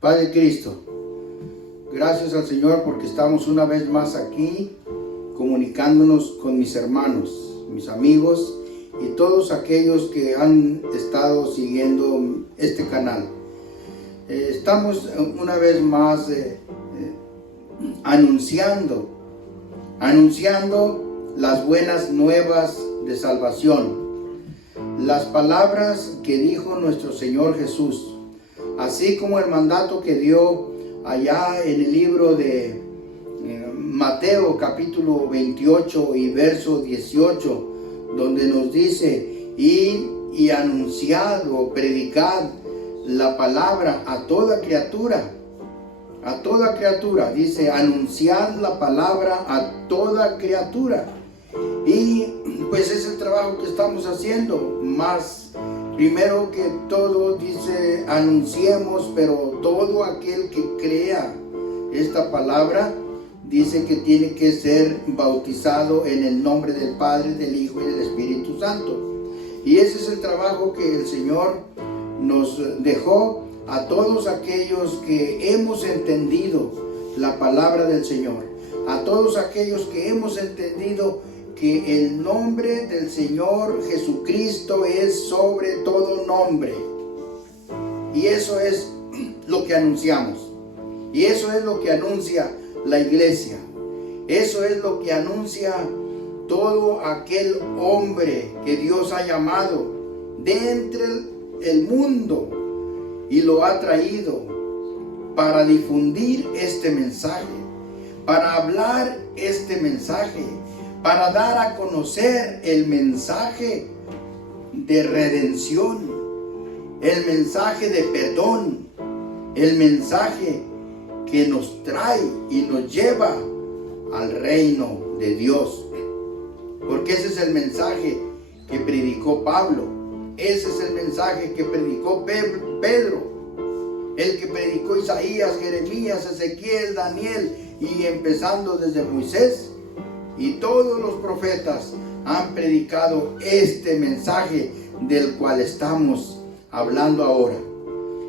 Padre Cristo, gracias al Señor porque estamos una vez más aquí comunicándonos con mis hermanos, mis amigos y todos aquellos que han estado siguiendo este canal. Estamos una vez más anunciando las buenas nuevas de salvación, las palabras que dijo nuestro Señor Jesús, así como el mandato que dio allá en el libro de Mateo capítulo 28 y verso 18, donde nos dice: id y anunciad o predicad la palabra a toda criatura. A toda criatura, dice, anunciad la palabra a toda criatura. Y pues es el trabajo que estamos haciendo. Más, primero que todo, dice, anunciemos, pero todo aquel que crea esta palabra, dice que tiene que ser bautizado en el nombre del Padre, del Hijo y del Espíritu Santo. Y ese es el trabajo que el Señor nos dejó a todos aquellos que hemos entendido la palabra del Señor, a todos aquellos que hemos entendido que el nombre del Señor Jesucristo es sobre todo nombre. Y eso es lo que anunciamos. Y eso es lo que anuncia la iglesia. Eso es lo que anuncia todo aquel hombre que Dios ha llamado de entre el mundo y lo ha traído para difundir este mensaje, para hablar este mensaje, para dar a conocer el mensaje de redención, el mensaje de perdón, el mensaje que nos trae y nos lleva al reino de Dios. Porque ese es el mensaje que predicó Pablo. Ese es el mensaje que predicó Pedro, el que predicó Isaías, Jeremías, Ezequiel, Daniel, y empezando desde Moisés, y todos los profetas han predicado este mensaje del cual estamos hablando ahora.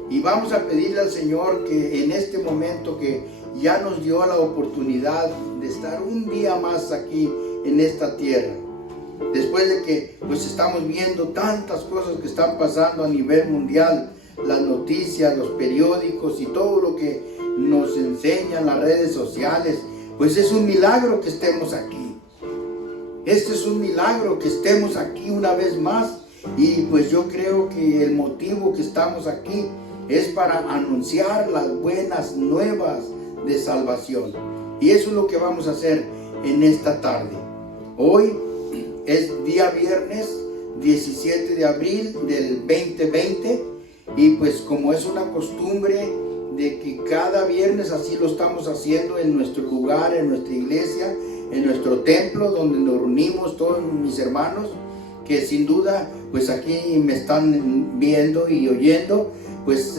Y vamos a pedirle al Señor que en este momento que ya nos dio la oportunidad de estar un día más aquí en esta tierra, después de que pues estamos viendo tantas cosas que están pasando a nivel mundial, las noticias, los periódicos y todo lo que nos enseñan las redes sociales, pues es un milagro que estemos aquí. Este es un milagro que estemos aquí una vez más, y pues yo creo que el motivo que estamos aquí es para anunciar las buenas nuevas de salvación. Y eso es lo que vamos a hacer en esta tarde. Hoy es día viernes 17 de abril del 2020, y pues como es una costumbre de que cada viernes así lo estamos haciendo en nuestro lugar, en nuestra iglesia, en nuestro templo donde nos reunimos todos mis hermanos, que sin duda pues aquí me están viendo y oyendo, pues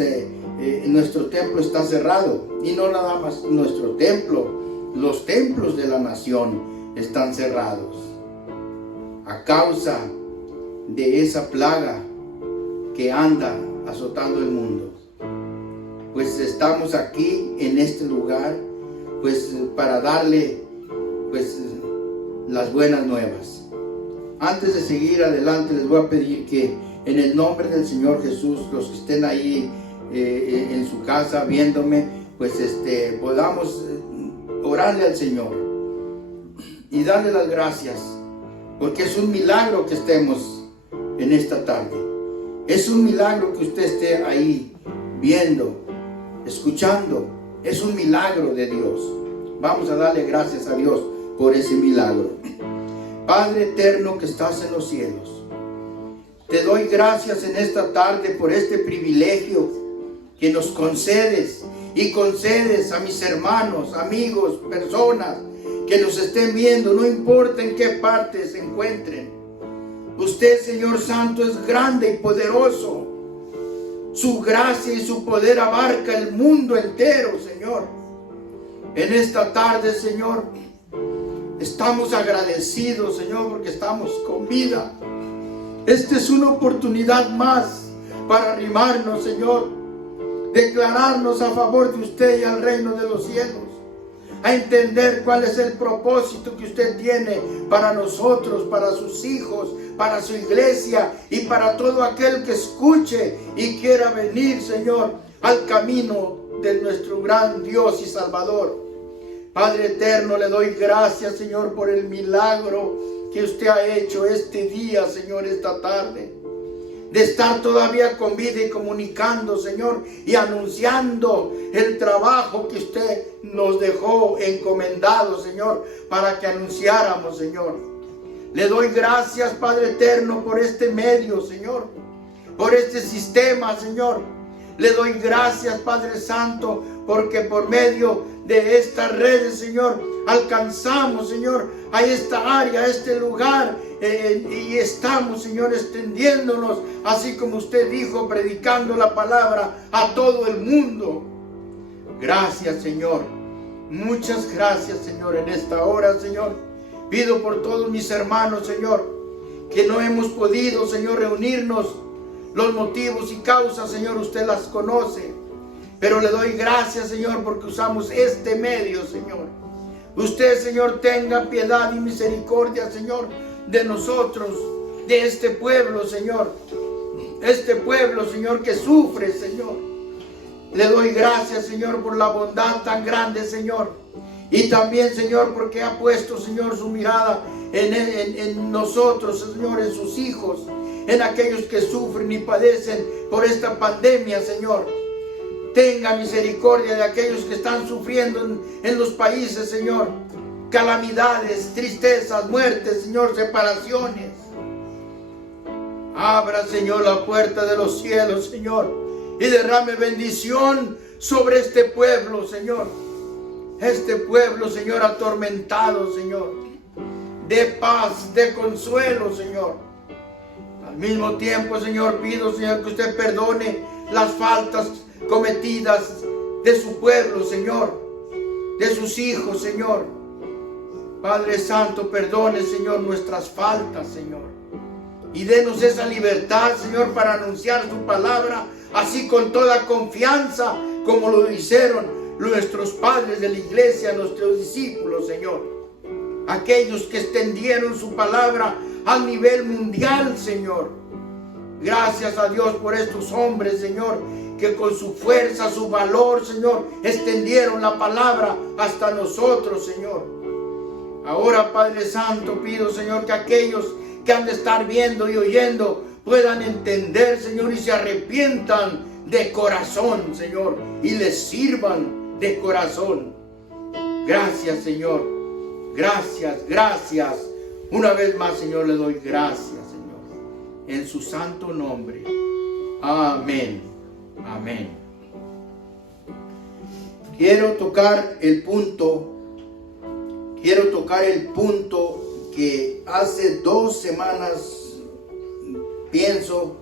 nuestro templo está cerrado, y no nada más nuestro templo, los templos de la nación están cerrados a causa de esa plaga que anda azotando el mundo. Pues estamos aquí en este lugar pues para darle pues las buenas nuevas. Antes de seguir adelante, les voy a pedir que en el nombre del Señor Jesús, los que estén ahí en su casa viéndome, pues podamos orarle al Señor y darle las gracias, porque es un milagro que estemos en esta tarde. Es un milagro que usted esté ahí viendo, escuchando. Es un milagro de Dios. Vamos a darle gracias a Dios por ese milagro. Padre eterno que estás en los cielos, te doy gracias en esta tarde por este privilegio que nos concedes, y concedes a mis hermanos, amigos, personas que nos estén viendo, no importa en qué parte se encuentren. Usted, Señor Santo, es grande y poderoso. Su gracia y su poder abarca el mundo entero, Señor. En esta tarde, Señor, estamos agradecidos, Señor, porque estamos con vida. Esta es una oportunidad más para arrimarnos, Señor, declararnos a favor de usted y al reino de los cielos, a entender cuál es el propósito que usted tiene para nosotros, para sus hijos, para su iglesia y para todo aquel que escuche y quiera venir, Señor, al camino de nuestro gran Dios y Salvador. Padre eterno, le doy gracias, Señor, por el milagro que usted ha hecho este día, Señor, esta tarde, de estar todavía con vida y comunicando, Señor, y anunciando el trabajo que usted nos dejó encomendado, Señor, para que anunciáramos, Señor. Le doy gracias, Padre eterno, por este medio, Señor, por este sistema, Señor. Le doy gracias, Padre Santo, porque por medio de estas redes, Señor, alcanzamos, Señor, a esta área, a este lugar, y estamos, Señor, extendiéndonos, así como usted dijo, predicando la palabra a todo el mundo. Gracias, Señor. Muchas gracias, Señor, en esta hora, Señor. Pido por todos mis hermanos, Señor, que no hemos podido, Señor, reunirnos. Los motivos y causas, Señor, usted las conoce. Pero le doy gracias, Señor, porque usamos este medio, Señor. Usted, Señor, tenga piedad y misericordia, Señor, de nosotros, de este pueblo, Señor. Este pueblo, Señor, que sufre, Señor. Le doy gracias, Señor, por la bondad tan grande, Señor. Y también, Señor, porque ha puesto, Señor, su mirada en nosotros, Señor, en sus hijos, en aquellos que sufren y padecen por esta pandemia, Señor. Tenga misericordia de aquellos que están sufriendo en los países, Señor. Calamidades, tristezas, muertes, Señor, separaciones. Abra, Señor, la puerta de los cielos, Señor, y derrame bendición sobre este pueblo, Señor. Este pueblo, Señor, atormentado, Señor. De paz, de consuelo, Señor. Al mismo tiempo, Señor, pido, Señor, que usted perdone las faltas cometidas de su pueblo, Señor, de sus hijos, Señor. Padre Santo, perdone, Señor, nuestras faltas, Señor, y denos esa libertad, Señor, para anunciar su palabra, así con toda confianza, como lo hicieron nuestros padres de la iglesia, nuestros discípulos, Señor. Aquellos que extendieron su palabra a nivel mundial, Señor. Gracias a Dios por estos hombres, Señor, que con su fuerza, su valor, Señor, extendieron la palabra hasta nosotros, Señor. Ahora, Padre Santo, pido, Señor, que aquellos que han de estar viendo y oyendo puedan entender, Señor, y se arrepientan de corazón, Señor, y les sirvan de corazón. Gracias, Señor. Gracias, gracias. Una vez más, Señor, le doy gracias, Señor, en su santo nombre. Amén. Amén. Quiero tocar el punto que hace 2 semanas pienso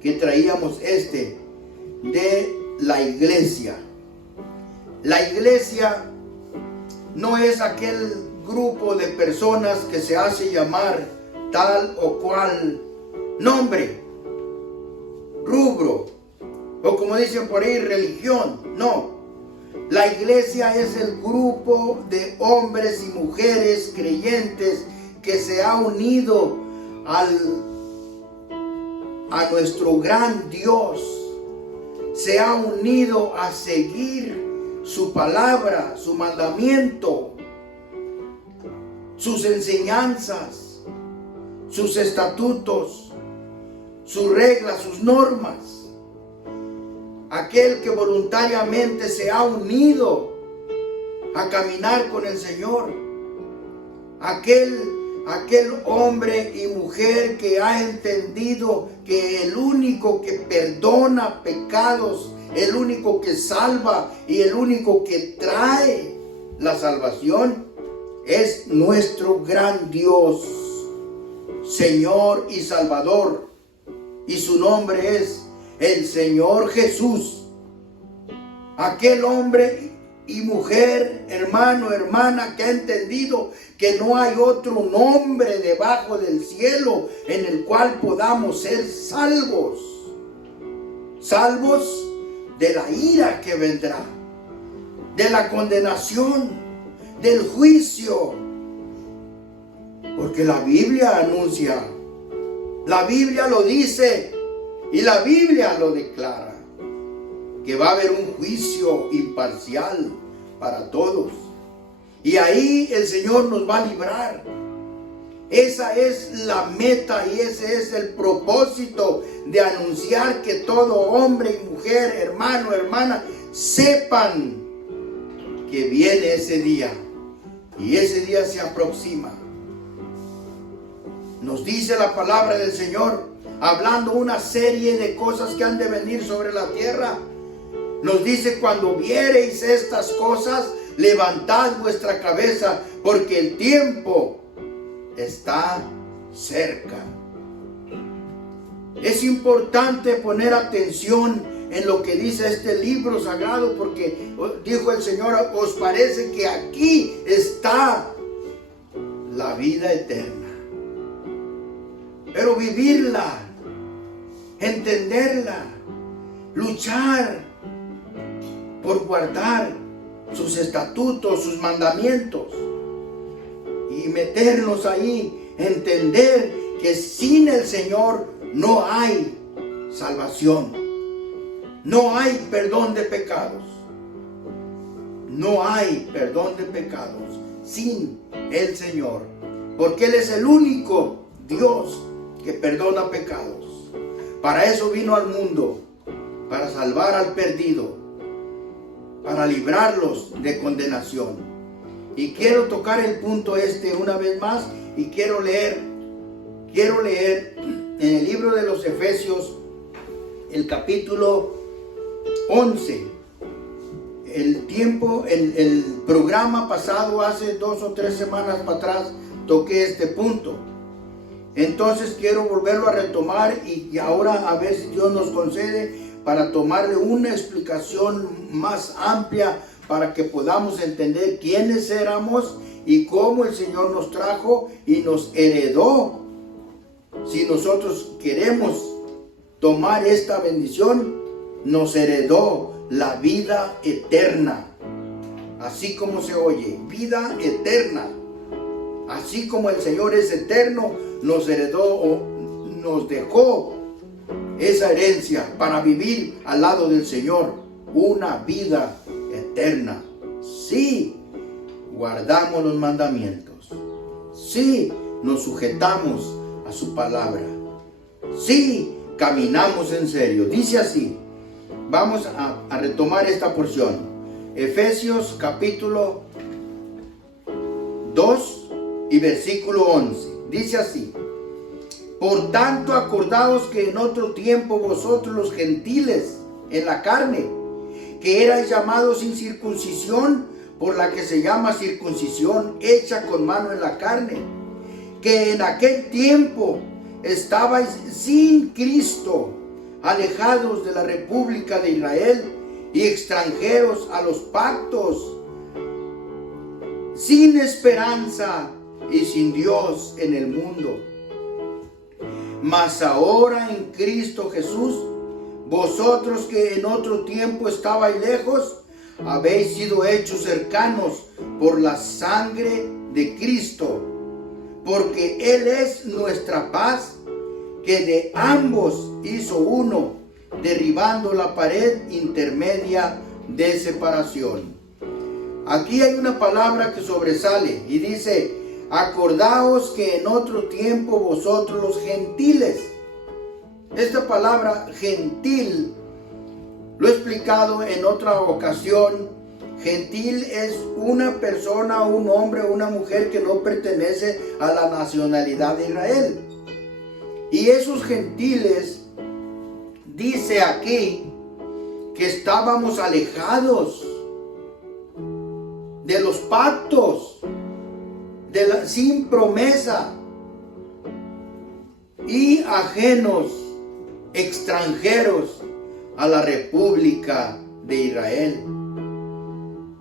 que traíamos de la iglesia. La iglesia no es aquel grupo de personas que se hace llamar tal o cual nombre, rubro, o como dicen por ahí, religión. No, la iglesia es el grupo de hombres y mujeres creyentes que se ha unido a nuestro gran Dios, se ha unido a seguir su palabra, su mandamiento, sus enseñanzas, sus estatutos, sus reglas, sus normas. Aquel que voluntariamente se ha unido a caminar con el Señor. Aquel hombre y mujer que ha entendido que el único que perdona pecados, el único que salva y el único que trae la salvación es nuestro gran Dios, Señor y Salvador. Y su nombre es el Señor Jesús. Aquel hombre y mujer, hermano, hermana, que ha entendido que no hay otro nombre debajo del cielo en el cual podamos ser salvos. Salvos de la ira que vendrá, de la condenación, del juicio. Porque la Biblia anuncia, la Biblia lo dice y la Biblia lo declara, que va a haber un juicio imparcial para todos. Y ahí el Señor nos va a librar. Esa es la meta y ese es el propósito de anunciar que todo hombre y mujer, hermano, hermana, sepan que viene ese día. Y ese día se aproxima. Nos dice la palabra del Señor, hablando una serie de cosas que han de venir sobre la tierra. Nos dice: cuando viereis estas cosas, levantad vuestra cabeza, porque el tiempo está cerca. Es importante poner atención en lo que dice este libro sagrado, porque dijo el Señor: os parece que aquí está la vida eterna. Pero vivirla, entenderla, luchar por guardar sus estatutos, sus mandamientos, y meternos ahí, entender que sin el Señor no hay salvación, no hay perdón de pecados, no hay perdón de pecados sin el Señor, porque Él es el único Dios que perdona pecados. Para eso vino al mundo, para salvar al perdido, para librarlos de condenación. Y quiero tocar el punto una vez más, y quiero leer en el libro de los Efesios, el capítulo 11. El programa pasado, hace 2 o 3 semanas para atrás, toqué este punto. Entonces quiero volverlo a retomar, y ahora a ver si Dios nos concede para tomarle una explicación más amplia, para que podamos entender quiénes éramos y cómo el Señor nos trajo y nos heredó. Si nosotros queremos tomar esta bendición, nos heredó la vida eterna. Así como se oye, vida eterna. Así como el Señor es eterno, nos heredó o nos dejó esa herencia para vivir al lado del Señor, una vida eterna. Sí, guardamos los mandamientos. Sí, nos sujetamos a su palabra. Sí, caminamos en serio. Dice así. Vamos a retomar esta porción. Efesios capítulo 2 y versículo 11. Dice así: por tanto, acordaos que en otro tiempo vosotros los gentiles en la carne, que erais llamados sin circuncisión, por la que se llama circuncisión hecha con mano en la carne, que en aquel tiempo estabais sin Cristo, alejados de la república de Israel y extranjeros a los pactos, sin esperanza y sin Dios en el mundo. Mas ahora en Cristo Jesús, vosotros que en otro tiempo estabais lejos, habéis sido hechos cercanos por la sangre de Cristo, porque Él es nuestra paz, que de ambos hizo uno, derribando la pared intermedia de separación. Aquí hay una palabra que sobresale y dice: acordaos que en otro tiempo vosotros los gentiles. Esta palabra gentil, lo he explicado en otra ocasión. Gentil es una persona, un hombre o una mujer que no pertenece a la nacionalidad de Israel. Y esos gentiles, dice aquí, que estábamos alejados de los pactos, sin promesa, y ajenos, extranjeros a la república de Israel.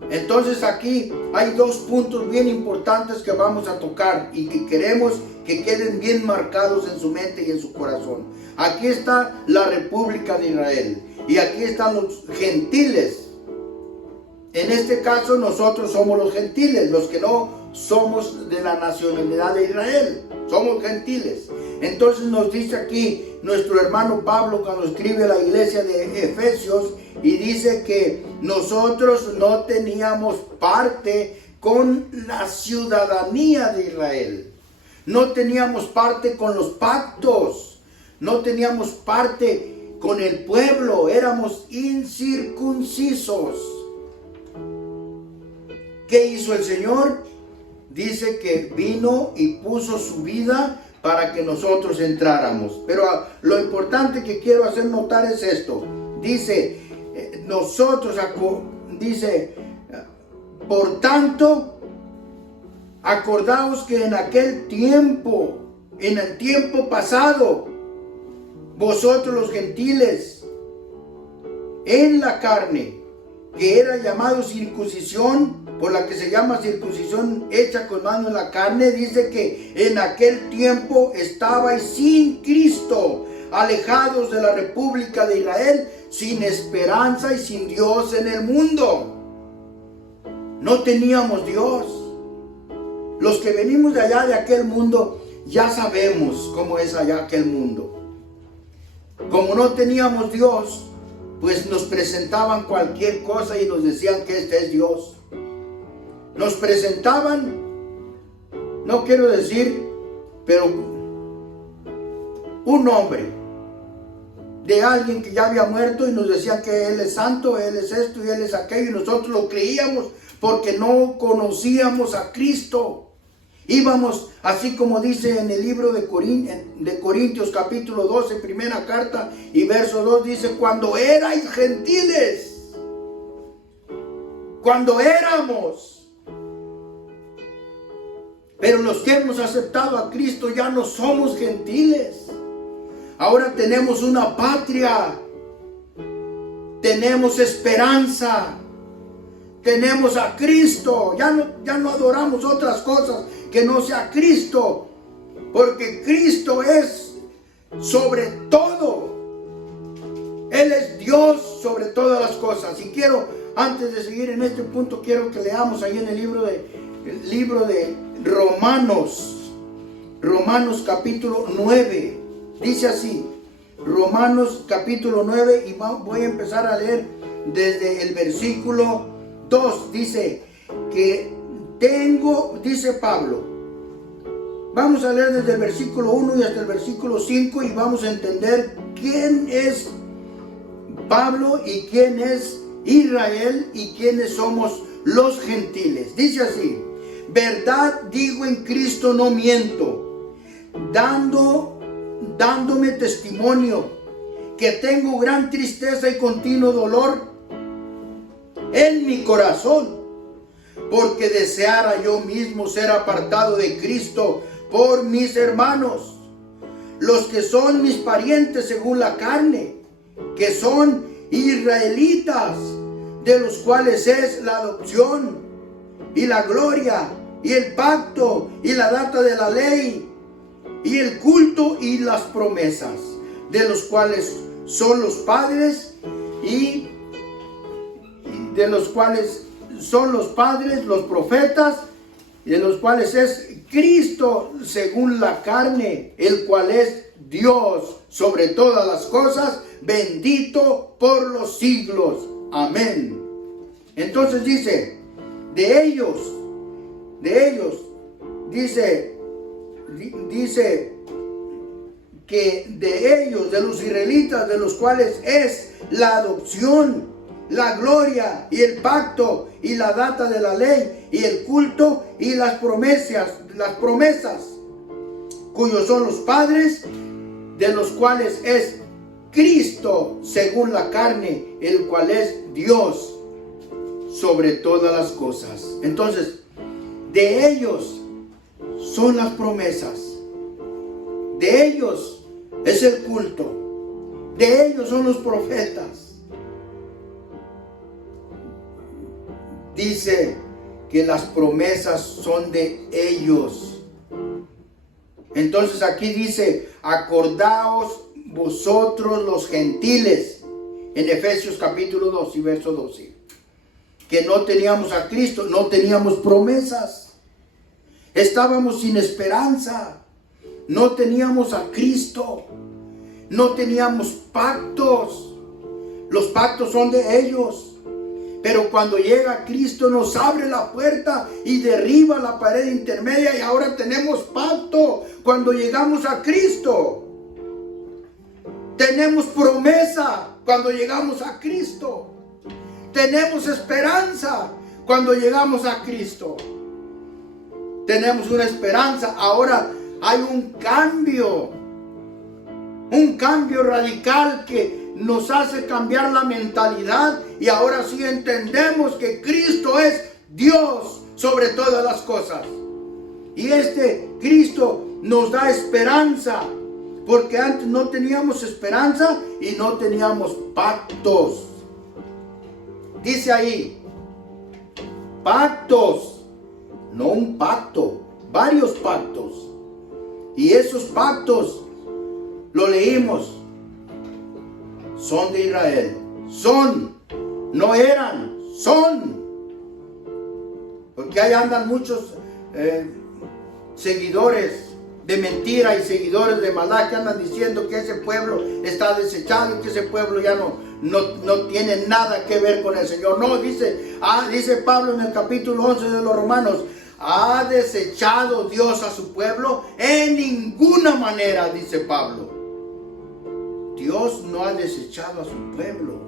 Entonces aquí hay 2 puntos bien importantes que vamos a tocar y que queremos que queden bien marcados en su mente y en su corazón. Aquí está la república de Israel, y aquí están los gentiles. En este caso nosotros somos los gentiles, los que no somos de la nacionalidad de Israel, somos gentiles. Entonces nos dice aquí nuestro hermano Pablo cuando escribe a la iglesia de Efesios y dice que nosotros no teníamos parte con la ciudadanía de Israel, no teníamos parte con los pactos, no teníamos parte con el pueblo, éramos incircuncisos. ¿Qué hizo el Señor? Dice que vino y puso su vida para que nosotros entráramos. Pero lo importante que quiero hacer notar es esto. Dice, por tanto, acordaos que en aquel tiempo, en el tiempo pasado, vosotros los gentiles, en la carne, que era llamado circuncisión, por la que se llama circuncisión hecha con mano en la carne, dice que en aquel tiempo estabais sin Cristo, alejados de la República de Israel, sin esperanza y sin Dios en el mundo. No teníamos Dios. Los que venimos de allá, de aquel mundo, ya sabemos cómo es allá aquel mundo. Como no teníamos Dios, pues nos presentaban cualquier cosa y nos decían que este es Dios. Nos presentaban, no quiero decir, pero un nombre de alguien que ya había muerto y nos decían que Él es santo, Él es esto y Él es aquello, y nosotros lo creíamos porque no conocíamos a Cristo. Íbamos, así como dice en el libro de Corintios capítulo 12, primera carta y verso 2, dice, cuando erais gentiles, cuando éramos. Pero los que hemos aceptado a Cristo ya no somos gentiles. Ahora tenemos una patria, tenemos esperanza, tenemos a Cristo. Ya no adoramos otras cosas que no sea Cristo, porque Cristo es sobre todo. Él es Dios sobre todas las cosas. Y quiero, antes de seguir en este punto, quiero que leamos ahí en el libro de Romanos capítulo 9. Dice así, Romanos capítulo 9, y voy a empezar a leer desde el versículo 2. Dice que dice Pablo, vamos a leer desde el versículo 1 y hasta el versículo 5 y vamos a entender quién es Pablo y quién es Israel y quiénes somos los gentiles. Dice así, verdad digo en Cristo no miento, dándome testimonio que tengo gran tristeza y continuo dolor en mi corazón, porque deseara yo mismo ser apartado de Cristo por mis hermanos, los que son mis parientes según la carne, que son israelitas, de los cuales es la adopción y la gloria y el pacto y la data de la ley y el culto y las promesas, de los cuales son los padres y de los cuales son los padres, los profetas, y de los cuales es Cristo según la carne, el cual es Dios sobre todas las cosas, bendito por los siglos. Amén. Entonces dice, de ellos, dice que de ellos, de los israelitas, de los cuales es la adopción, la gloria y el pacto y la data de la ley y el culto y las promesas, cuyos son los padres, de los cuales es Cristo según la carne, el cual es Dios sobre todas las cosas. Entonces, de ellos son las promesas, de ellos es el culto, de ellos son los profetas. Dice que las promesas son de ellos. Entonces aquí dice, acordaos vosotros los gentiles en Efesios capítulo 2 y verso 12. Que no teníamos a Cristo, no teníamos promesas. Estábamos sin esperanza. No teníamos a Cristo. No teníamos pactos. Los pactos son de ellos. Pero cuando llega Cristo nos abre la puerta y derriba la pared intermedia y ahora tenemos pacto cuando llegamos a Cristo. Tenemos promesa cuando llegamos a Cristo. Tenemos esperanza cuando llegamos a Cristo. Tenemos una esperanza. Ahora hay un cambio radical que nos hace cambiar la mentalidad y ahora sí entendemos que Cristo es Dios sobre todas las cosas. Y este Cristo nos da esperanza, porque antes no teníamos esperanza y no teníamos pactos. Dice ahí, pactos, no un pacto, varios pactos. Y esos pactos, lo leímos, son de Israel. Son, no eran, son. Porque ahí andan muchos seguidores de mentira y seguidores de maldad que andan diciendo que ese pueblo está desechado y que ese pueblo ya no tiene nada que ver con el Señor. No, dice Pablo en el capítulo 11 de los Romanos, ¿ha desechado Dios a su pueblo? En ninguna manera, dice Pablo. Dios no ha desechado a su pueblo.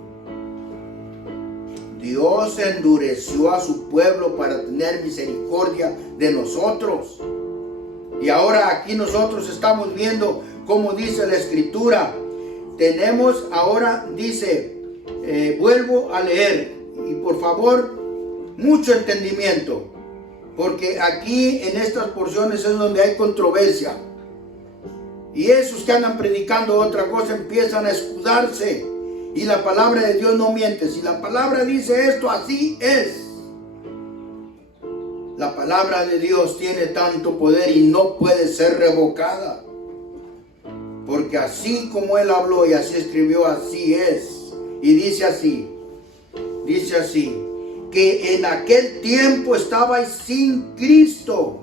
Dios endureció a su pueblo para tener misericordia de nosotros. Y ahora aquí nosotros estamos viendo cómo dice la Escritura. Tenemos ahora, dice, vuelvo a leer. Y por favor, mucho entendimiento. Porque aquí en estas porciones es donde hay controversia. Y esos que andan predicando otra cosa empiezan a escudarse. Y la palabra de Dios no miente. Si la palabra dice esto, así es. La palabra de Dios tiene tanto poder y no puede ser revocada. Porque así como Él habló y así escribió, así es. Y dice así, que en aquel tiempo estabais sin Cristo,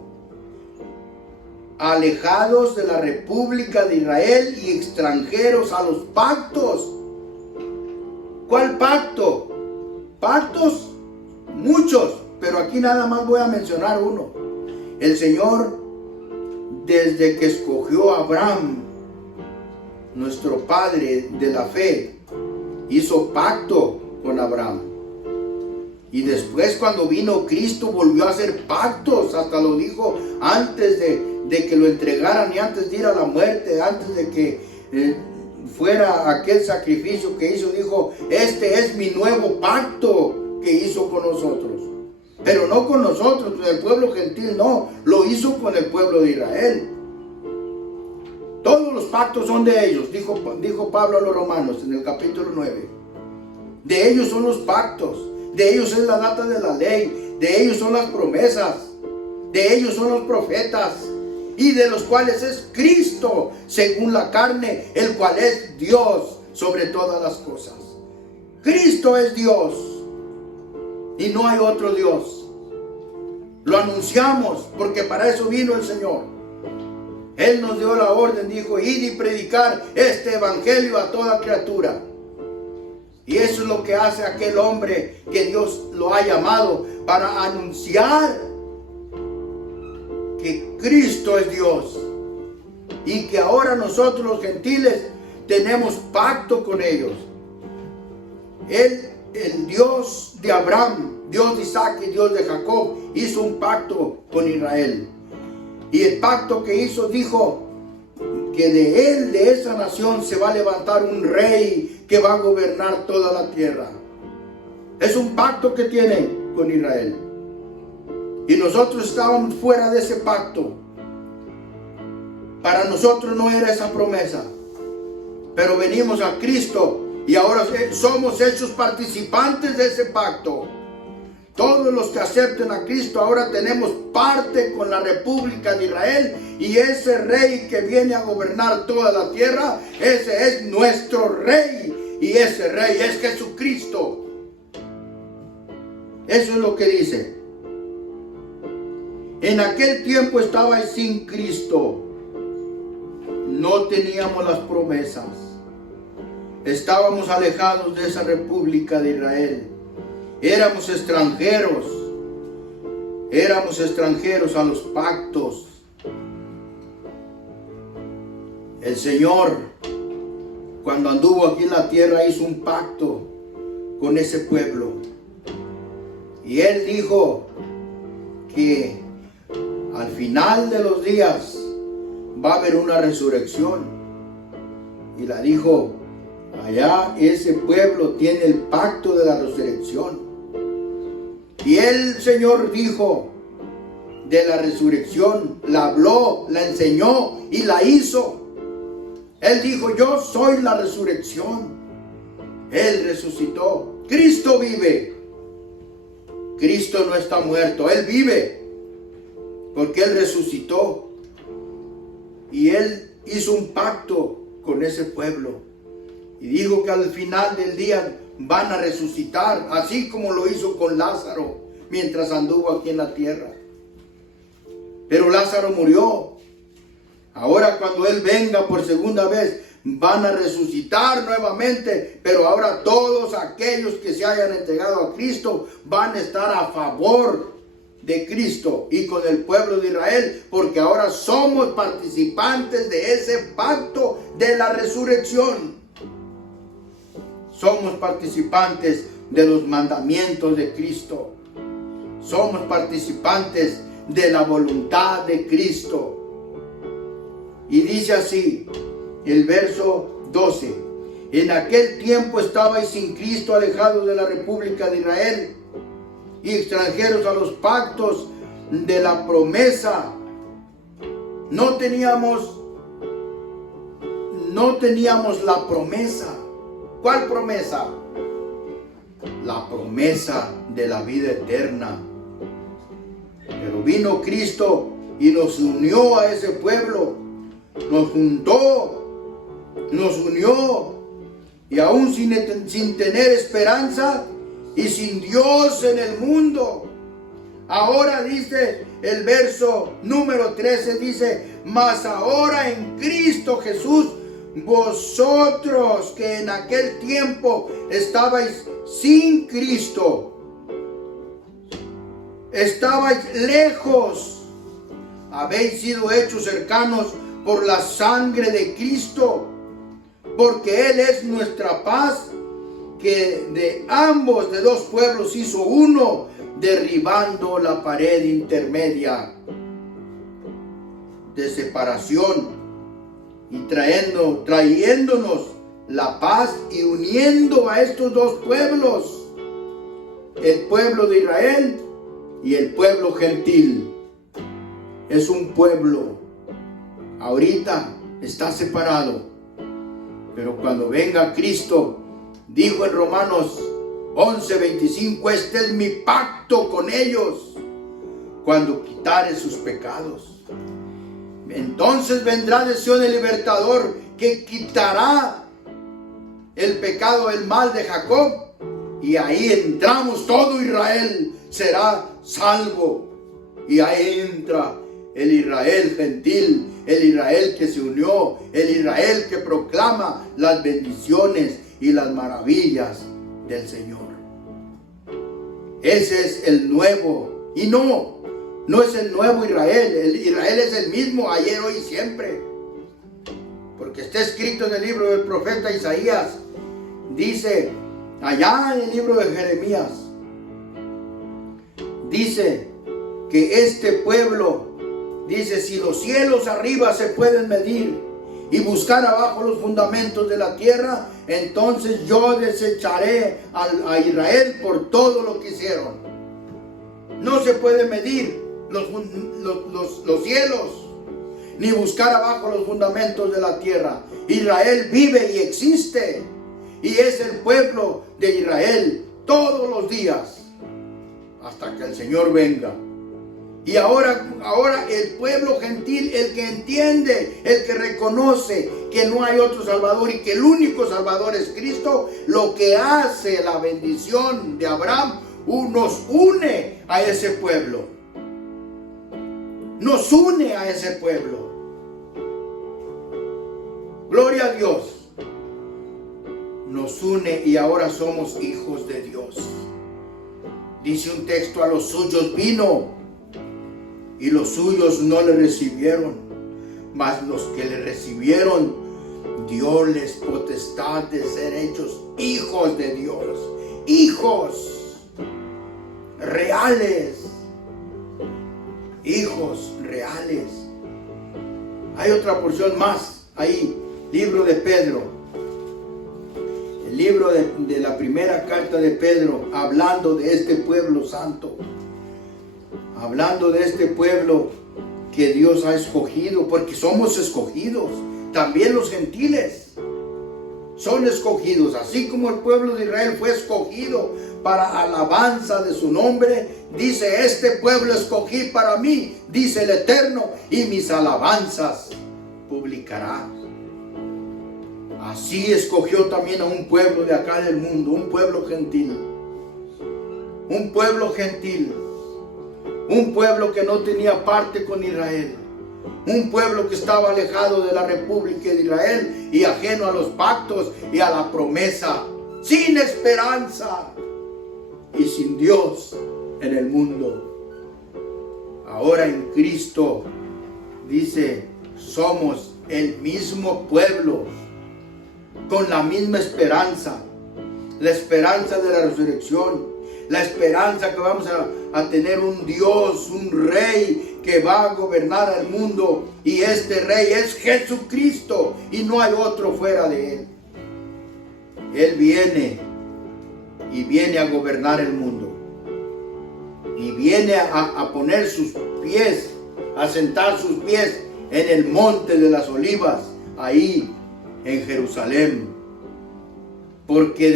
alejados de la República de Israel y extranjeros a los pactos. ¿Cuál pacto? Pactos, muchos, pero aquí nada más voy a mencionar uno. El Señor, desde que escogió a Abraham, nuestro padre de la fe, hizo pacto con Abraham. Y después cuando vino Cristo volvió a hacer pactos, hasta lo dijo antes de que lo entregaran y antes de ir a la muerte, antes de que fuera aquel sacrificio que hizo, dijo, este es mi nuevo pacto que hizo con nosotros. Pero no con nosotros, con el pueblo gentil, no, lo hizo con el pueblo de Israel. Todos los pactos son de ellos, dijo Pablo a los Romanos en el capítulo 9. De ellos son los pactos, de ellos es la data de la ley, de ellos son las promesas, de ellos son los profetas, y de los cuales es Cristo, según la carne, el cual es Dios sobre todas las cosas. Cristo es Dios, y no hay otro Dios. Lo anunciamos, porque para eso vino el Señor. Él nos dio la orden, dijo, id y predicar este evangelio a toda criatura. Y eso es lo que hace aquel hombre que Dios lo ha llamado para anunciar que Cristo es Dios y que ahora nosotros los gentiles tenemos pacto con ellos. Él, el Dios de Abraham, Dios de Isaac y Dios de Jacob, hizo un pacto con Israel. Y el pacto que hizo dijo que de él, de esa nación, se va a levantar un rey que va a gobernar toda la tierra. Es un pacto que tiene con Israel. Y nosotros estábamos fuera de ese pacto. Para nosotros no era esa promesa. Pero venimos a Cristo y ahora somos hechos participantes de ese pacto. Todos los que acepten a Cristo ahora tenemos parte con la República de Israel, y ese rey que viene a gobernar toda la tierra, ese es nuestro rey, y ese Rey es Jesucristo. Eso es lo que dice. En aquel tiempo estabais sin Cristo. No teníamos las promesas. Estábamos alejados de esa república de Israel. Éramos extranjeros. Éramos extranjeros a los pactos. El Señor, cuando anduvo aquí en la tierra, hizo un pacto con ese pueblo. Y Él dijo que al final de los días va a haber una resurrección. Y la dijo, allá ese pueblo tiene el pacto de la resurrección. Y el Señor dijo de la resurrección, la habló, la enseñó y la hizo. Él dijo, yo soy la resurrección. Él resucitó. Cristo vive. Cristo no está muerto, Él vive. Porque Él resucitó. Y Él hizo un pacto con ese pueblo. Y dijo que al final del día van a resucitar, así como lo hizo con Lázaro mientras anduvo aquí en la tierra. Pero Lázaro murió. Ahora cuando Él venga por segunda vez, van a resucitar nuevamente. Pero ahora todos aquellos que se hayan entregado a Cristo van a estar a favor de Cristo y con el pueblo de Israel, porque ahora somos participantes de ese pacto de la resurrección. Somos participantes de los mandamientos de Cristo. Somos participantes de la voluntad de Cristo. Y dice así, el verso 12. En aquel tiempo estabais sin Cristo, alejados de la república de Israel y extranjeros a los pactos de la promesa. No teníamos la promesa. ¿Cuál promesa? La promesa de la vida eterna. Pero vino Cristo y nos unió a ese pueblo. Nos juntó, nos unió, y aún sin tener esperanza y sin Dios en el mundo. Ahora dice el verso número 13, dice, mas ahora en Cristo Jesús, vosotros que en aquel tiempo estabais sin Cristo, estabais lejos, habéis sido hechos cercanos por la sangre de Cristo, porque Él es nuestra paz, que de ambos, de dos pueblos, hizo uno, derribando la pared intermedia de separación y trayéndonos la paz y uniendo a estos dos pueblos, el pueblo de Israel y el pueblo gentil. Es un pueblo, ahorita está separado, pero cuando venga Cristo, dijo en Romanos 11:25, este es mi pacto con ellos, cuando quitare sus pecados. Entonces vendrá de Sion el libertador, que quitará el pecado, el mal de Jacob, y ahí entramos, todo Israel será salvo. Y ahí entra el Israel gentil, el Israel que se unió, el Israel que proclama las bendiciones y las maravillas del Señor. Ese es el nuevo, y no es el nuevo Israel. El Israel es el mismo ayer, hoy y siempre, porque está escrito en el libro del profeta Isaías. Dice allá en el libro de Jeremías, dice que este pueblo, dice, si los cielos arriba se pueden medir y buscar abajo los fundamentos de la tierra, entonces yo desecharé a Israel por todo lo que hicieron. No se puede medir los cielos, ni buscar abajo los fundamentos de la tierra. Israel vive y existe, y es el pueblo de Israel todos los días, hasta que el Señor venga. Y ahora el pueblo gentil, el que entiende, el que reconoce que no hay otro Salvador y que el único Salvador es Cristo, lo que hace la bendición de Abraham nos une a ese pueblo. Nos une a ese pueblo. Gloria a Dios. Nos une y ahora somos hijos de Dios. Dice un texto: a los suyos vino y los suyos no le recibieron, mas los que le recibieron, dióles potestad de ser hechos hijos de Dios. Hijos reales. Hijos reales. Hay otra porción más ahí, libro de Pedro. El libro de la primera carta de Pedro, hablando de este pueblo santo. Hablando de este pueblo que Dios ha escogido, porque somos escogidos. También los gentiles son escogidos, así como el pueblo de Israel fue escogido para alabanza de su nombre. Dice: este pueblo escogí para mí, dice el Eterno, y mis alabanzas publicará. Así escogió también a un pueblo de acá del mundo, un pueblo gentil. Un pueblo gentil. Un pueblo que no tenía parte con Israel. Un pueblo que estaba alejado de la República de Israel y ajeno a los pactos y a la promesa. Sin esperanza y sin Dios en el mundo. Ahora en Cristo, dice, somos el mismo pueblo, con la misma esperanza. La esperanza de la resurrección. La esperanza que vamos a tener un Dios, un Rey que va a gobernar el mundo. Y este Rey es Jesucristo y no hay otro fuera de Él. Él viene y viene a gobernar el mundo. Y viene a poner sus pies, a sentar sus pies en el monte de las olivas, ahí en Jerusalén. Porque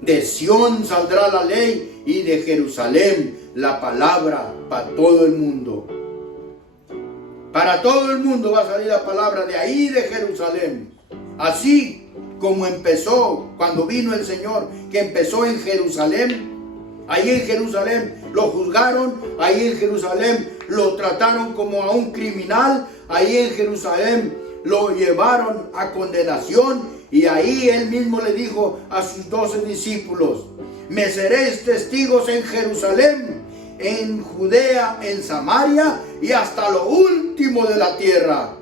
de Sión saldrá la ley y de Jerusalén la palabra para todo el mundo. Para todo el mundo va a salir la palabra de ahí, de Jerusalén. Así como empezó cuando vino el Señor, que empezó en Jerusalén. Ahí en Jerusalén lo juzgaron, ahí en Jerusalén lo trataron como a un criminal, ahí en Jerusalén lo llevaron a condenación. Y ahí él mismo le dijo a sus 12 discípulos: me seréis testigos en Jerusalén, en Judea, en Samaria y hasta lo último de la tierra.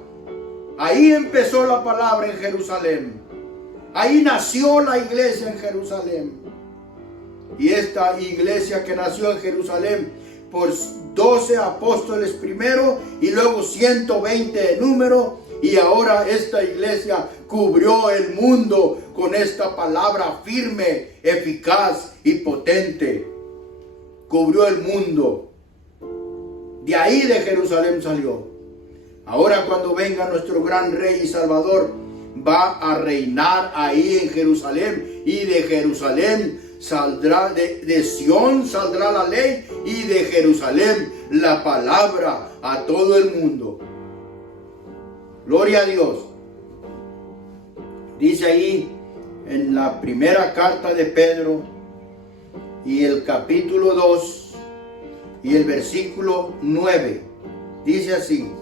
Ahí empezó la palabra en Jerusalén. Ahí nació la iglesia en Jerusalén. Y esta iglesia que nació en Jerusalén por 12 apóstoles primero y luego 120 de número. Y ahora esta iglesia cubrió el mundo con esta palabra firme, eficaz y potente. Cubrió el mundo. De ahí de Jerusalén salió. Ahora cuando venga nuestro gran Rey y Salvador, va a reinar ahí en Jerusalén. Y de Jerusalén saldrá, de Sión saldrá la ley. Y de Jerusalén la palabra a todo el mundo. Gloria a Dios. Dice ahí en la primera carta de Pedro y el capítulo 2 y el versículo 9. Dice así: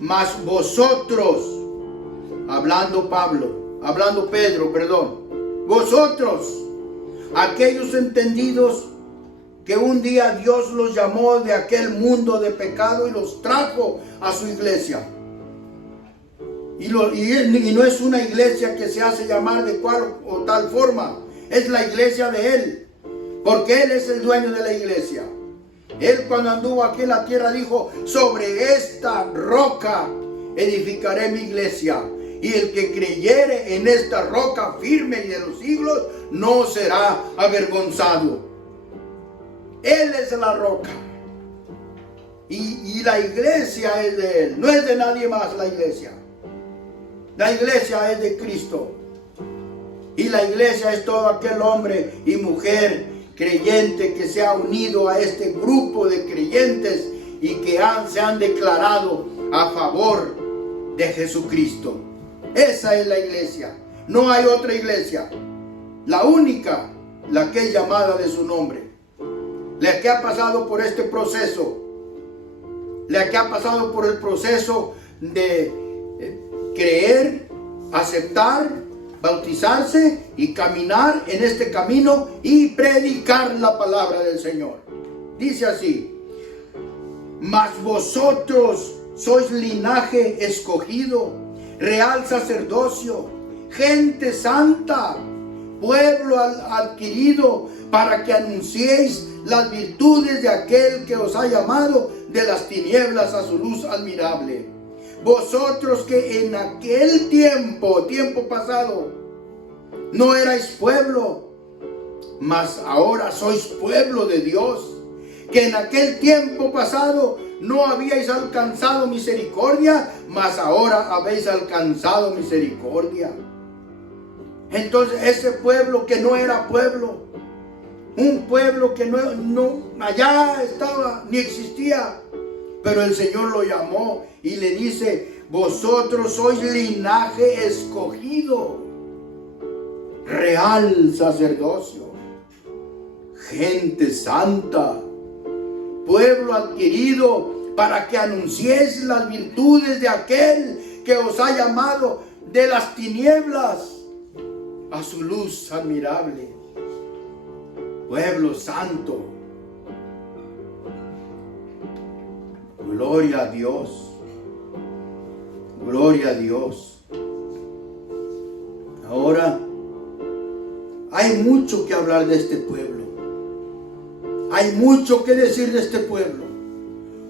mas vosotros, hablando Pedro, vosotros, aquellos entendidos que un día Dios los llamó de aquel mundo de pecado y los trajo a su iglesia. Y no es una iglesia que se hace llamar de cual o tal forma. Es la iglesia de Él. Porque Él es el dueño de la iglesia. Él cuando anduvo aquí en la tierra dijo: sobre esta roca edificaré mi iglesia. Y el que creyere en esta roca firme y de los siglos no será avergonzado. Él es la roca. Y la iglesia es de Él. No es de nadie más la iglesia. La iglesia es de Cristo. Y la iglesia es todo aquel hombre y mujer creyente que se ha unido a este grupo de creyentes y que se han declarado a favor de Jesucristo. Esa es la iglesia. No hay otra iglesia. La única, la que es llamada de su nombre. La que ha pasado por este proceso. La que ha pasado por el proceso de creer, aceptar, bautizarse y caminar en este camino y predicar la palabra del Señor. Dice así: mas vosotros sois linaje escogido, real sacerdocio, gente santa, pueblo adquirido, para que anunciéis las virtudes de aquel que os ha llamado de las tinieblas a su luz admirable. Vosotros que en aquel tiempo pasado, no erais pueblo, mas ahora sois pueblo de Dios. Que en aquel tiempo pasado no habíais alcanzado misericordia, mas ahora habéis alcanzado misericordia. Entonces ese pueblo que no era pueblo, un pueblo que no allá estaba ni existía, pero el Señor lo llamó y le dice: vosotros sois linaje escogido, real sacerdocio, gente santa, pueblo adquirido, para que anunciéis las virtudes de aquel que os ha llamado de las tinieblas a su luz admirable. Pueblo santo. Gloria a Dios. Gloria a Dios. Ahora, hay mucho que hablar de este pueblo. Hay mucho que decir de este pueblo.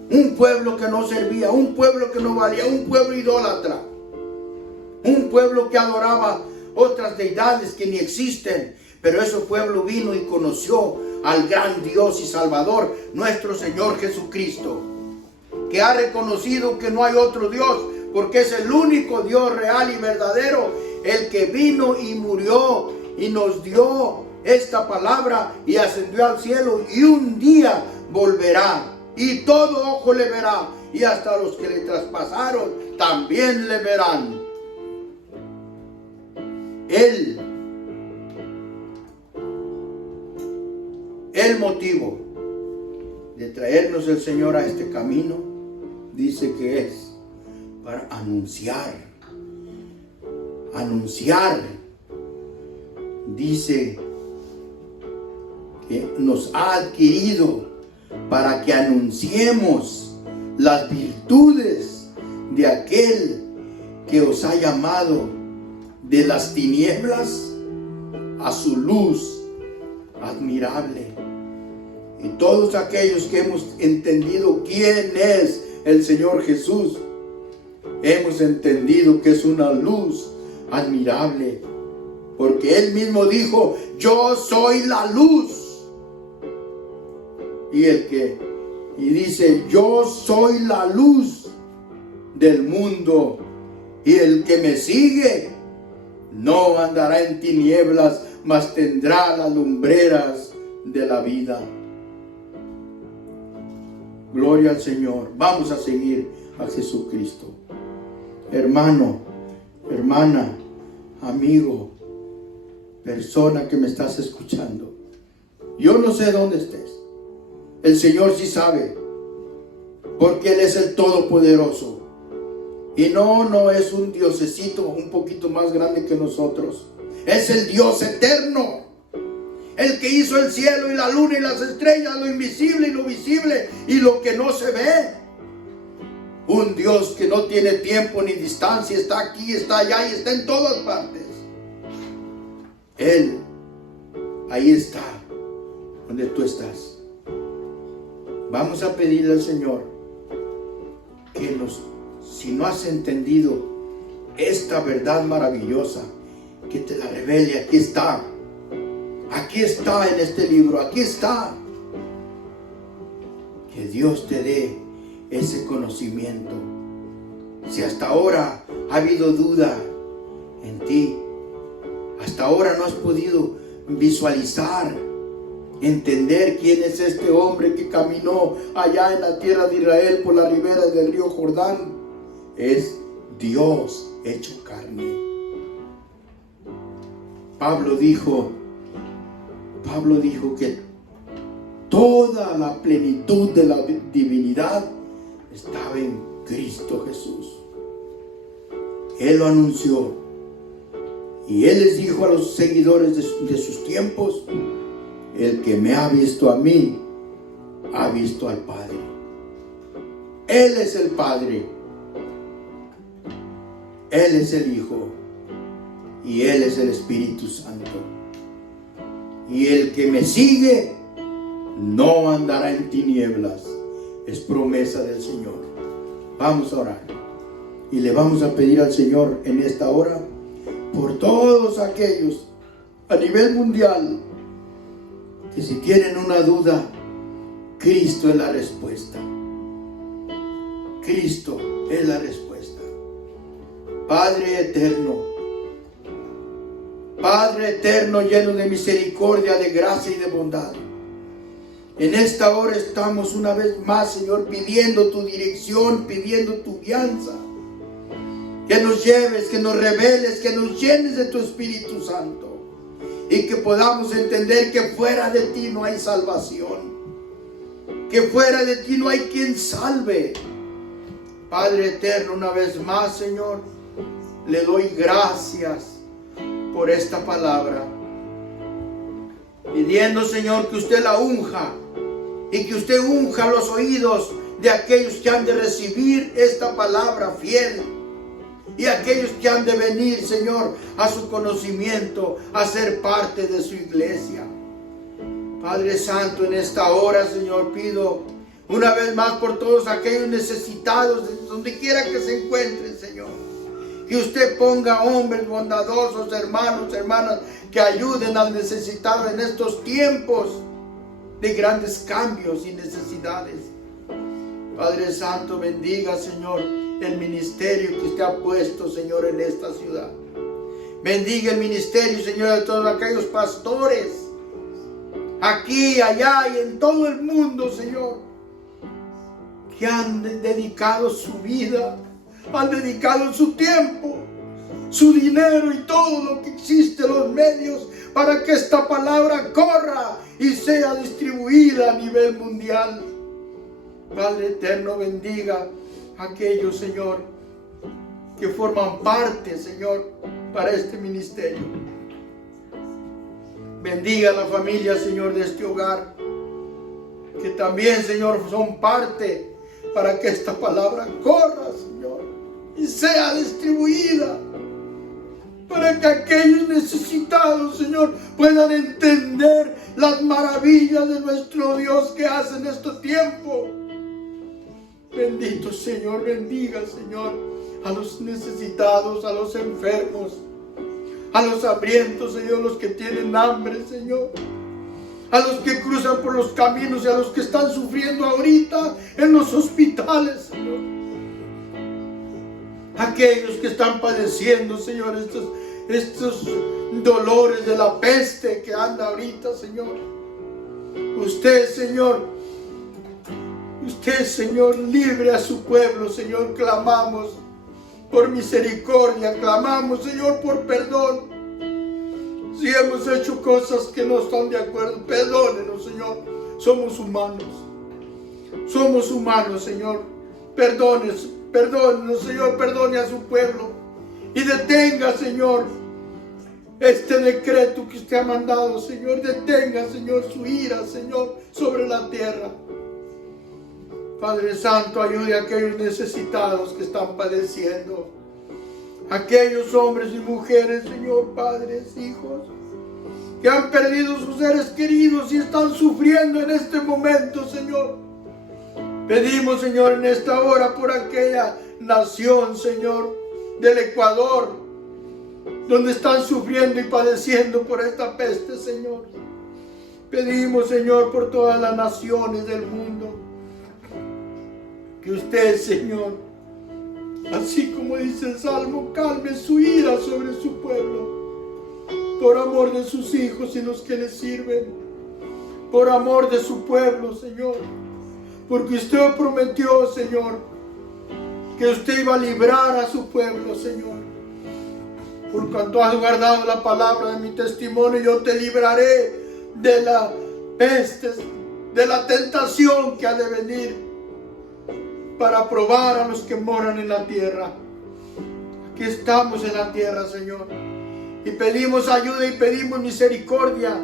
Un pueblo que no servía, un pueblo que no valía, un pueblo idólatra. Un pueblo que adoraba otras deidades que ni existen. Pero ese pueblo vino y conoció al gran Dios y Salvador, nuestro Señor Jesucristo, que ha reconocido que no hay otro Dios, porque es el único Dios real y verdadero, el que vino y murió y nos dio esta palabra y ascendió al cielo, y un día volverá y todo ojo le verá, y hasta los que le traspasaron también le verán. El motivo de traernos el Señor a este camino, dice que es para anunciar, dice que nos ha adquirido para que anunciemos las virtudes de aquel que os ha llamado de las tinieblas a su luz admirable. Y todos aquellos que hemos entendido quién es el Señor Jesús, hemos entendido que es una luz admirable, porque Él mismo dijo: yo soy la luz. Y dice: yo soy la luz del mundo, y el que me sigue no andará en tinieblas, mas tendrá las lumbreras de la vida. Gloria al Señor. Vamos a seguir a Jesucristo. Hermano, hermana, amigo, persona que me estás escuchando, yo no sé dónde estés. El Señor sí sabe, porque Él es el Todopoderoso. Y no es un diosecito un poquito más grande que nosotros. Es el Dios eterno, el que hizo el cielo y la luna y las estrellas, lo invisible y lo visible y lo que no se ve. Un Dios que no tiene tiempo ni distancia, está aquí, está allá y está en todas partes. Él, ahí está, donde tú estás. Vamos a pedirle al Señor que si no has entendido esta verdad maravillosa, que te la revele. Aquí está en este libro, aquí está. Que Dios te dé ese conocimiento. Si hasta ahora ha habido duda en ti, hasta ahora no has podido visualizar entender quién es este hombre que caminó allá en la tierra de Israel por la ribera del río Jordán. Es Dios hecho carne. Pablo dijo que toda la plenitud de la divinidad estaba en Cristo Jesús. Él lo anunció. Y Él les dijo a los seguidores de sus tiempos: el que me ha visto a mí, ha visto al Padre. Él es el Padre. Él es el Hijo. Y Él es el Espíritu Santo. Y el que me sigue no andará en tinieblas. Es promesa del Señor. Vamos a orar. Y le vamos a pedir al Señor en esta hora por todos aquellos a nivel mundial que si tienen una duda, Cristo es la respuesta. Cristo es la respuesta. Padre eterno, lleno de misericordia, de gracia y de bondad, en esta hora estamos una vez más, Señor, pidiendo tu dirección, pidiendo tu guianza. Que nos lleves, que nos reveles, que nos llenes de tu Espíritu Santo. Y que podamos entender que fuera de ti no hay salvación. Que fuera de ti no hay quien salve. Padre eterno, una vez más, Señor, le doy gracias por esta palabra. Pidiendo, Señor, que usted la unja. Y que usted unja los oídos de aquellos que han de recibir esta palabra fiel. Y aquellos que han de venir, Señor, a su conocimiento, a ser parte de su iglesia. Padre Santo, en esta hora, Señor, pido una vez más por todos aquellos necesitados, donde quiera que se encuentren, Señor. Que usted ponga hombres bondadosos, hermanos, hermanas, que ayuden al necesitado en estos tiempos de grandes cambios y necesidades. Padre Santo, bendiga, Señor, el ministerio que usted ha puesto, Señor, en esta ciudad. Bendiga el ministerio, Señor, de todos aquellos pastores, aquí, allá y en todo el mundo, Señor, que han dedicado su vida, han dedicado su tiempo, su dinero y todo lo que existe, los medios, para que esta palabra corra y sea distribuida a nivel mundial. Padre eterno, bendiga aquellos, Señor, que forman parte, Señor, para este ministerio. Bendiga la familia, Señor, de este hogar, que también, Señor, son parte para que esta palabra corra, Señor, y sea distribuida, para que aquellos necesitados, Señor, puedan entender las maravillas de nuestro Dios que hace en este tiempo. Bendito Señor, bendiga, Señor, a los necesitados, a los enfermos, a los hambrientos, Señor, los que tienen hambre, Señor, a los que cruzan por los caminos y a los que están sufriendo ahorita en los hospitales, Señor. Aquellos que están padeciendo, Señor, estos dolores de la peste que anda ahorita, Señor. Usted, Señor, libre a su pueblo, Señor. Clamamos por misericordia, clamamos, Señor, por perdón. Si hemos hecho cosas que no están de acuerdo, perdónenos, Señor. Somos humanos, Señor. Perdónenos, Señor, perdone a su pueblo. Y detenga, Señor, este decreto que usted ha mandado, Señor. Detenga, Señor, su ira, Señor, sobre la tierra. Padre Santo, ayude a aquellos necesitados que están padeciendo. Aquellos hombres y mujeres, Señor, padres, hijos, que han perdido sus seres queridos y están sufriendo en este momento, Señor. Pedimos, Señor, en esta hora por aquella nación, Señor, del Ecuador, donde están sufriendo y padeciendo por esta peste, Señor. Pedimos, Señor, por todas las naciones del mundo, que usted, Señor, así como dice el Salmo, calme su ira sobre su pueblo, por amor de sus hijos y los que les sirven. por amor de su pueblo, Señor. Porque usted prometió, Señor, que usted iba a librar a su pueblo, Señor. Por cuanto has guardado la palabra de mi testimonio, yo te libraré de la peste, de la tentación que ha de venir para probar a los que moran en la tierra. Aquí estamos en la tierra, Señor, y pedimos ayuda y pedimos misericordia.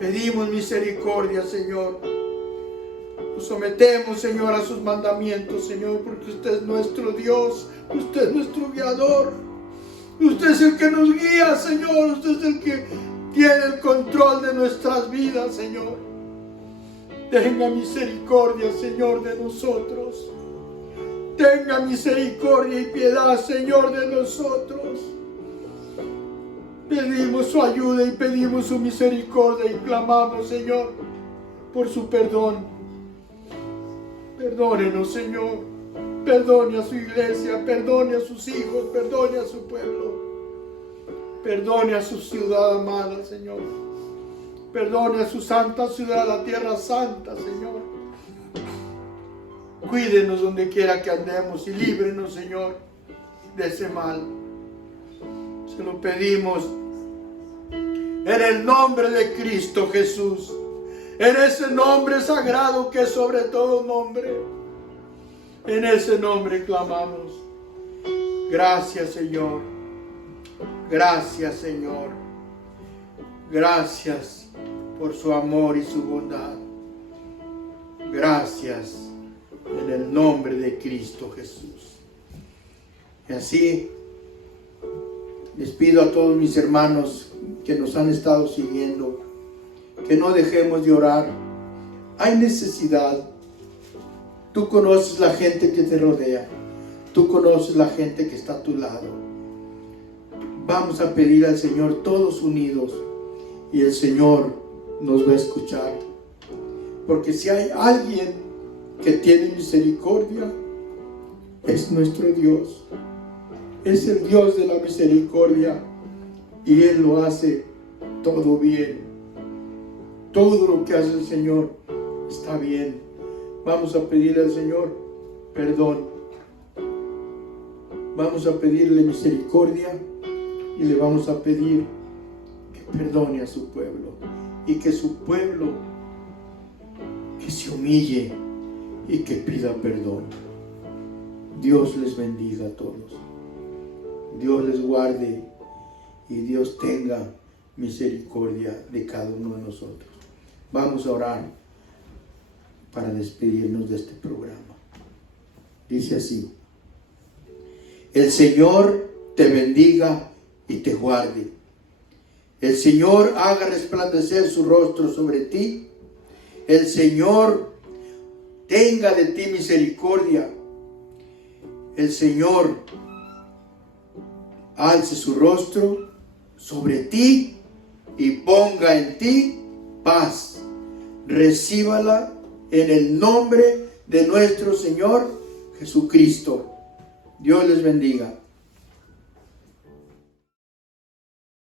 Pedimos misericordia, Señor. Nos sometemos, Señor, a sus mandamientos, Señor, porque usted es nuestro Dios, usted es nuestro guiador. Usted es el que nos guía, Señor. Usted es el que tiene el control de nuestras vidas, Señor. Tenga misericordia, Señor, de nosotros. Tenga misericordia y piedad, Señor, de nosotros. Pedimos su ayuda y pedimos su misericordia y clamamos, Señor, por su perdón. Perdónenos, Señor. Perdone a su iglesia, perdone a sus hijos, perdone a su pueblo. Perdone a su ciudad amada, Señor. Perdone a su santa ciudad, la tierra santa, Señor. Cuídenos donde quiera que andemos y líbrenos, Señor, de ese mal. Se lo pedimos en el nombre de Cristo Jesús. En ese nombre sagrado que es sobre todo nombre. En ese nombre clamamos. Gracias, Señor. Gracias, Señor. Gracias por su amor y su bondad. Gracias en el nombre de Cristo Jesús. Y así les pido a todos mis hermanos que nos han estado siguiendo que no dejemos de orar. Hay necesidad. Tú conoces la gente que te rodea. Tú conoces la gente que está a tu lado. Vamos a pedir al Señor todos unidos y el Señor nos va a escuchar. Porque si hay alguien que tiene misericordia, es nuestro Dios. Es el Dios de la misericordia y Él lo hace todo bien. Todo lo que hace el Señor está bien. Vamos a pedirle al Señor perdón. Vamos a pedirle misericordia y le vamos a pedir que perdone a su pueblo y que su pueblo que se humille y que pida perdón. Dios les bendiga a todos. Dios les guarde y Dios tenga misericordia de cada uno de nosotros. Vamos a orar para despedirnos de este programa. Dice así: el Señor te bendiga y te guarde. El Señor haga resplandecer su rostro sobre ti. El Señor tenga de ti misericordia. El Señor alce su rostro sobre ti y ponga en ti paz. Recíbala en el nombre de nuestro Señor Jesucristo. Dios les bendiga.